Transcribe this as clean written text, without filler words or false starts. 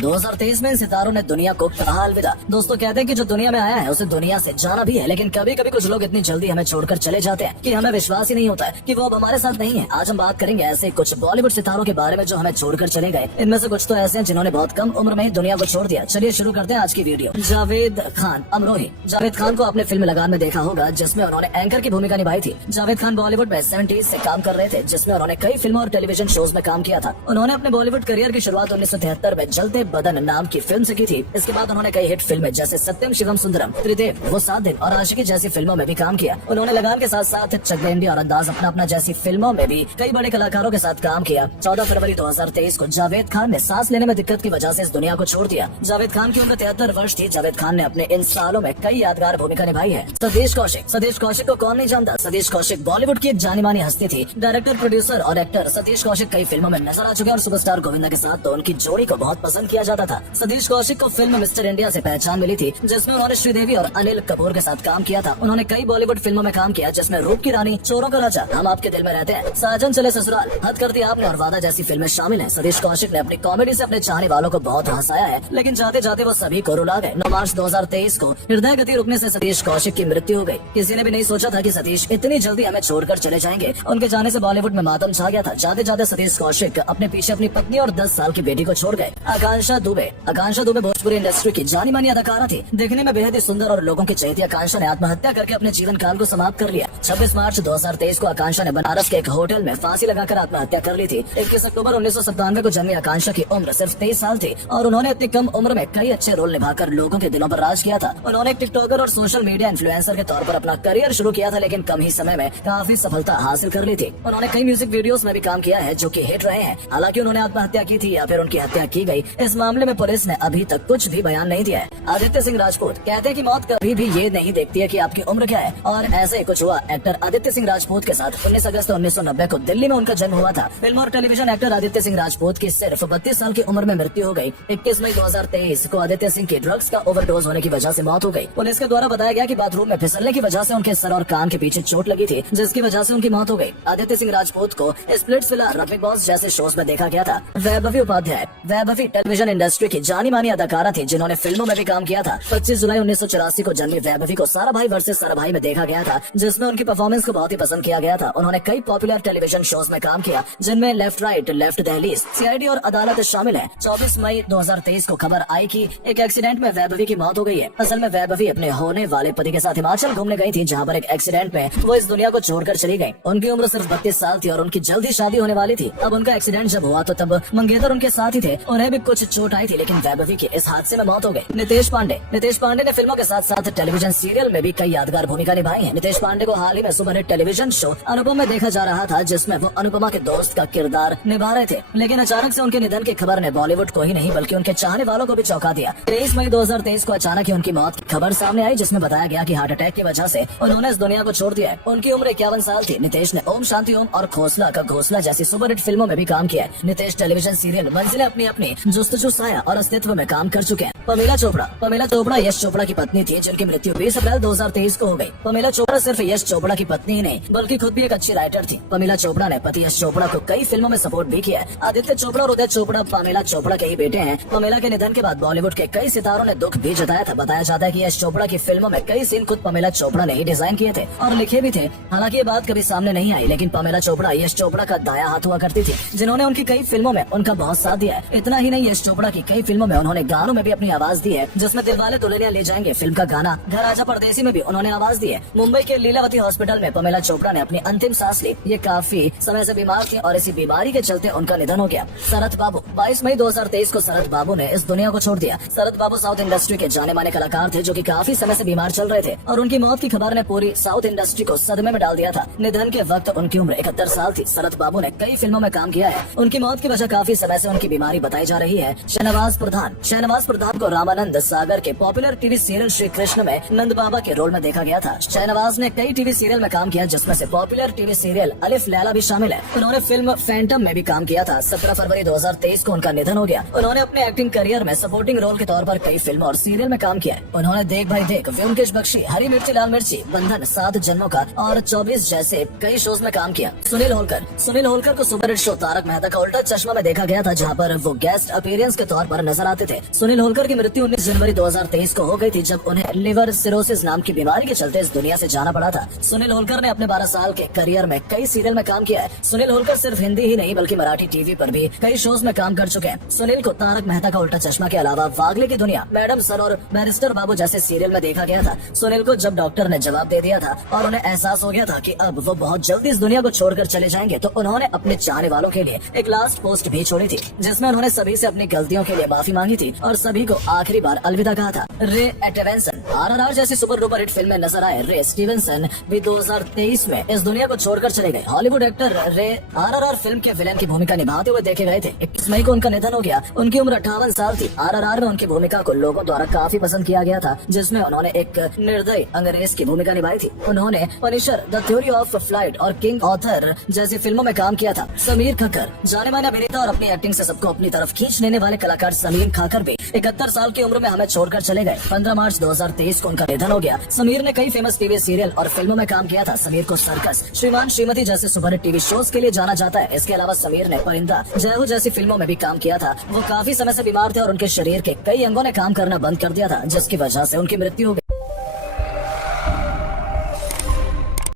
2023 में इन सितारों ने दुनिया को कहा अलविदा। दोस्तों कहते हैं कि जो दुनिया में आया है उसे दुनिया से जाना भी है, लेकिन कभी कभी कुछ लोग इतनी जल्दी हमें छोड़कर चले जाते हैं कि हमें विश्वास ही नहीं होता है कि वो अब हमारे साथ नहीं है। आज हम बात करेंगे ऐसे कुछ बॉलीवुड सितारों के बारे में जो हमें छोड़कर चले गए। इनमें से कुछ तो ऐसे हैं जिन्होंने बहुत कम उम्र में ही दुनिया को छोड़ दिया। चलिए शुरू करते हैं आज की वीडियो। जावेद खान अमरोही। जावेद खान को आपने फिल्म लगान में देखा होगा, जिसमें उन्होंने एंकर की भूमिका निभाई थी। जावेद खान बॉलीवुड में 70s से काम कर रहे थे, जिसमें उन्होंने कई फिल्मों और टेलीविजन शोज में काम किया था। उन्होंने अपने बॉलीवुड करियर की शुरुआत 1973 में जलते बदन नाम की फिल्म से की थी। इसके बाद उन्होंने कई हिट फिल्में जैसे सत्यम शिवम सुंदरम, त्रिदेव, वो 7 दिन और आशिकी जैसी फिल्मों में भी काम किया। उन्होंने लगान के साथ साथ चक दे इंडिया और अंदाज अपना अपना जैसी फिल्मों में भी कई बड़े कलाकारों के साथ काम किया। 14 फरवरी 2023 को जावेद खान ने सांस लेने में दिक्कत की वजह से इस दुनिया को छोड़ दिया। जावेद खान की उम्र 73 वर्ष थी। जावेद खान ने अपने इन सालों में कई यादगार भूमिका निभाई है। सतीश कौशिक। सतीश कौशिक को कौन नहीं जानता। सतीश कौशिक बॉलीवुड की एक जानी मानी हस्ती थी। डायरेक्टर, प्रोड्यूसर और एक्टर सतीश कौशिक कई फिल्मों में नजर आ चुके हैं और सुपरस्टार गोविंदा के साथ तो उनकी जोड़ी को बहुत पसंद किया जाता था। सतीश कौशिक को फिल्म मिस्टर इंडिया से पहचान मिली थी, जिसमें उन्होंने श्रीदेवी और अनिल कपूर के साथ काम किया था। उन्होंने कई बॉलीवुड फिल्मों में काम किया, जिसमें रूप की रानी, चोरों का राजा, हम आपके दिल में रहते हैं, साजन चले ससुराल, हद कर दी आपने और वादा जैसी फिल्में शामिल हैं। सतीश कौशिक ने अपनी कॉमेडी से अपने चाहने वालों को बहुत हंसाया है, लेकिन जाते जाते वो सभी को रुला गए। 9 मार्च 2023 को हृदय गति रुकने से सतीश कौशिक की मृत्यु हो गई। किसी ने भी नहीं सोचा था कि सतीश इतनी जल्दी हमें छोड़कर चले जाएंगे। उनके जाने से बॉलीवुड में मातम छा गया था। जाते जाते सतीश कौशिक अपने पीछे अपनी पत्नी और 10 साल की बेटी को छोड़ गए। आकांक्षा दुबे। आकांक्षा दुबे भोजपुरी इंडस्ट्री की जानी मानी अदाकारा थी। देखने में बेहद ही सुंदर और लोगों की चहेती आकांक्षा ने आत्महत्या करके अपने जीवन काल को समाप्त कर लिया। 26 मार्च 2023 को आकांक्षा ने बनारस के एक होटल में फांसी लगाकर आत्महत्या कर ली थी। 21 अक्टूबर 1997 को जन्मी आकांक्षा की उम्र सिर्फ 23 साल थी और उन्होंने इतनी कम उम्र में कई अच्छे रोल निभाकर लोगों के दिलों पर राज किया था। उन्होंने एक टिकटॉकर और सोशल मीडिया इन्फ्लुएंसर के तौर पर अपना करियर शुरू किया था, लेकिन कम ही समय में काफी सफलता हासिल कर ली थी। उन्होंने कई म्यूजिक वीडियोस में भी काम किया है जो कि हिट रहे हैं। हालांकि उन्होंने आत्महत्या की थी या फिर उनकी हत्या की गई, इस मामले में पुलिस ने अभी तक कुछ भी बयान नहीं दिया है। आदित्य सिंह राजपूत। कहते हैं कि मौत कभी भी ये नहीं देखती है कि आपकी उम्र क्या है, और ऐसे ही कुछ हुआ एक्टर आदित्य सिंह राजपूत के साथ। 19 अगस्त 1990 को दिल्ली में उनका जन्म हुआ था। फिल्म और टेलीविजन एक्टर आदित्य सिंह राजपूत की सिर्फ 32 साल की उम्र में मृत्यु हो गई। 21 मई 2023 को आदित्य सिंह की ड्रग्स का ओवरडोज होने की वजह से मौत हो गई। पुलिस के द्वारा बताया गया कि बाथरूम में फिसलने की वजह से उनके सर और कान के पीछे चोट लगी थी, जिसकी वजह से उनकी मौत हो गई। आदित्य सिंह राजपूत को स्प्लिट्सविला, रफिक बॉस जैसे शोज में देखा गया था। वैभवी उपाध्याय। वैभवी टेलीविजन इंडस्ट्री की जानी मानी अदाकारा थी, जिन्होंने फिल्मों में भी काम किया था। 25 जुलाई 1984 को जन्मी वैभवी को सारा भाई वर्सेस सारा भाई में देखा गया था, जिसमें उनकी परफॉर्मेंस को बहुत ही पसंद किया गया था। उन्होंने कई पॉपुलर टेलीविजन शोज में काम किया, जिनमें लेफ्ट राइट, लेफ्ट दहलीज, सीआईडी और अदालत शामिल है। 24 मई 2023 को खबर आई कि एक एक्सीडेंट में वैभवी की मौत हो गई है। असल में वैभवी अपने होने वाले पति के साथ हिमाचल घूमने गई थी, जहां पर एक एक्सीडेंट में वो इस दुनिया को छोड़कर चली गई। उनकी उम्र सिर्फ 32 साल थी और उनकी जल्द ही शादी होने वाली थी। अब उनका एक्सीडेंट जब हुआ तो तब मंगेतर उनके साथ ही थे। उन्हें भी कुछ चोट आई थी, लेकिन वैभवी की इस हादसे में मौत हो गई। नितेश पांडे। नितेश पांडे ने फिल्मों के साथ साथ टेलीविजन सीरियल में भी कई यादगार भूमिका निभाई है। नितेश पांडे को हाल ही में सुपरहिट टेलीविजन शो अनुपम में देखा जा रहा था, जिसमें वो अनुपमा के दोस्त का किरदार निभा रहे थे, लेकिन अचानक से उनके निधन की खबर ने बॉलीवुड को ही नहीं बल्कि उनके चाहने वालों को भी चौंका दिया। 23 मई 2023 को अचानक ही उनकी मौत की खबर सामने आई, जिसमें बताया गया कि हार्ट अटैक की वजह से उन्होंने इस दुनिया को छोड़ दिया है। उनकी उम्र 51 साल थी। नितेश ने ओम शांति ओम और घोसला का घोसला जैसी सुपरहिट फिल्मों में भी काम किया है। नितेश टेलीविजन सीरियल मंजिलें अपनी अपनी जुस्तजू, साया और अस्तित्व में काम कर चुके हैं। पमीला चोपड़ा। पमीला चोपड़ा यश चोपड़ा की पत्नी थी, जिनकी मृत्यु 20 अप्रैल 2023 को हो गई। पमीला चोपड़ा सिर्फ यश चोपड़ा की पत्नी ही नहीं बल्कि खुद भी एक अच्छी राइटर थी। पमीला चोपड़ा ने पति यश चोपड़ा को कई फिल्मों में सपोर्ट भी किया है। आदित्य चोपड़ा और उदय चोपड़ा पमीला चोपड़ा के ही बेटे हैं। पमीला के निधन के बाद बॉलीवुड के कई सितारों ने दुख भी जताया था। बताया जाता है कि यश चोपड़ा की फिल्मों में कई सीन खुद पमीला चोपड़ा ने ही डिजाइन किए थे और लिखे भी थे। हालांकि ये बात कभी सामने नहीं आई, लेकिन पमीला चोपड़ा यश चोपड़ा का दाया हाथ हुआ करती थी, जिन्होंने उनकी कई फिल्मों में उनका बहुत साथ दिया है। इतना ही नहीं, यश चोपड़ा की कई फिल्मों में उन्होंने गानों में भी अपनी आवाज दी है, जिसमें दिलवाले दुल्हनिया ले जाएंगे फिल्म का गाना, घर आजा परदेसी में भी उन्होंने आवाज दी है। मुंबई के लीलावती हॉस्पिटल में पमीला चोपड़ा ने अपनी अंतिम सांस ली। ये काफी समय से बीमार थी और इसी बीमारी के चलते उनका निधन हो गया। शरद बाबू। 22 मई 2023 को शरद बाबू ने इस दुनिया को छोड़ दिया। शरद बाबू साउथ इंडस्ट्री के जाने माने कलाकार थे, जो कि काफी समय से बीमार चल रहे थे और उनकी मौत की खबर ने पूरी साउथ इंडस्ट्री को सदमे में डाल दिया था। निधन के वक्त उनकी उम्र 71 साल थी। शरद बाबू ने कई फिल्मों में काम किया है। उनकी मौत की वजह काफी समय से उनकी बीमारी बताई जा रही है। शहनवाज प्रधान। शहनवाज प्रधान को रामानंद सागर के popular TV serial Shri Krishna में नंद बाबा के रोल में देखा गया था। शाहनवाज ने कई टीवी सीरियल में काम किया, जिसमें से पॉपुलर टीवी सीरियल अलिफ लैला भी शामिल है। उन्होंने फिल्म फैंटम में भी काम किया था। 17 फरवरी 2023 को उनका निधन हो गया। उन्होंने अपने एक्टिंग करियर में सपोर्टिंग रोल के तौर पर कई फिल्मों और सीरियल में काम किया है। उन्होंने देख भाई देख, व्योमकेश बख्शी, हरी मिर्ची लाल मिर्ची, बंधन, 7 जन्मों का और 24 जैसे कई शोज में काम किया। सुनील होलकर को सुपरहिट शो तारक मेहता का उल्टा चश्मा में देखा गया था, जहां पर वो गेस्ट अपीयरेंस के तौर पर नजर आते थे। सुनील होलकर की मृत्यु 19 जनवरी 2023 को हो गई थी, जब उन्हें लिवर सिरोसिस नाम की बीमारी के चलते इस दुनिया से जाना पड़ा था। सुनील होलकर ने अपने 12 साल के करियर में कई सीरियल में काम किया है। सुनील होलकर सिर्फ हिंदी ही नहीं बल्कि मराठी टीवी पर भी कई शोज में काम कर चुके हैं। सुनील को तारक मेहता का उल्टा चश्मा के अलावा वागले की दुनिया, मैडम सन और बैरिस्टर बाबू जैसे सीरियल में देखा गया था। सुनील को जब डॉक्टर ने जवाब दे दिया था और उन्हें एहसास हो गया था कि अब वो बहुत जल्दी इस दुनिया को छोड़कर चले जाएंगे, तो उन्होंने अपने चाहने वालों के लिए एक लास्ट पोस्ट भी छोड़ी थी, जिसमें उन्होंने सभी से अपनी गलतियों के लिए माफी मांगी थी और सभी को आखिरी बार अलविदा कहा था। रे एटेवेंसन, RRR जैसी सुपर डुपर हिट फिल्म में नजर आए रे स्टीवेंसन भी 2023 में इस दुनिया को छोड़कर चले गए। हॉलीवुड एक्टर रे RRR फिल्म के विलेन की भूमिका निभाते हुए देखे गए थे। 21 मई को उनका निधन हो गया। उनकी उम्र 58 साल थी। RRR में उनकी भूमिका को लोगों द्वारा काफी पसंद किया गया था, जिसमें उन्होंने एक निर्दयी अंग्रेज की भूमिका निभाई थी। उन्होंने Punisher, the theory of flight और किंग ऑथर जैसी फिल्मों में काम किया था। समीर खक्कर, जाने माने अभिनेता और अपनी एक्टिंग से सबको अपनी तरफ खींच लेने वाले कलाकार समीर खक्कर भी 71 साल की उम्र में हमें छोड़कर चले गए। 15 मार्च 2023 को उनका निधन हो गया। समीर ने कई फेमस टीवी सीरियल और फिल्मों में काम किया था। समीर को सर्कस, श्रीमान श्रीमती जैसे सुपरहिट टीवी शोज के लिए जाना जाता है। इसके अलावा समीर ने परिंदा, जय हो जैसी फिल्मों में भी काम किया था। वो काफी समय से बीमार थे और उनके शरीर के कई अंगों ने काम करना बंद कर दिया था, जिसकी वजह से उनकी मृत्यु हो गई।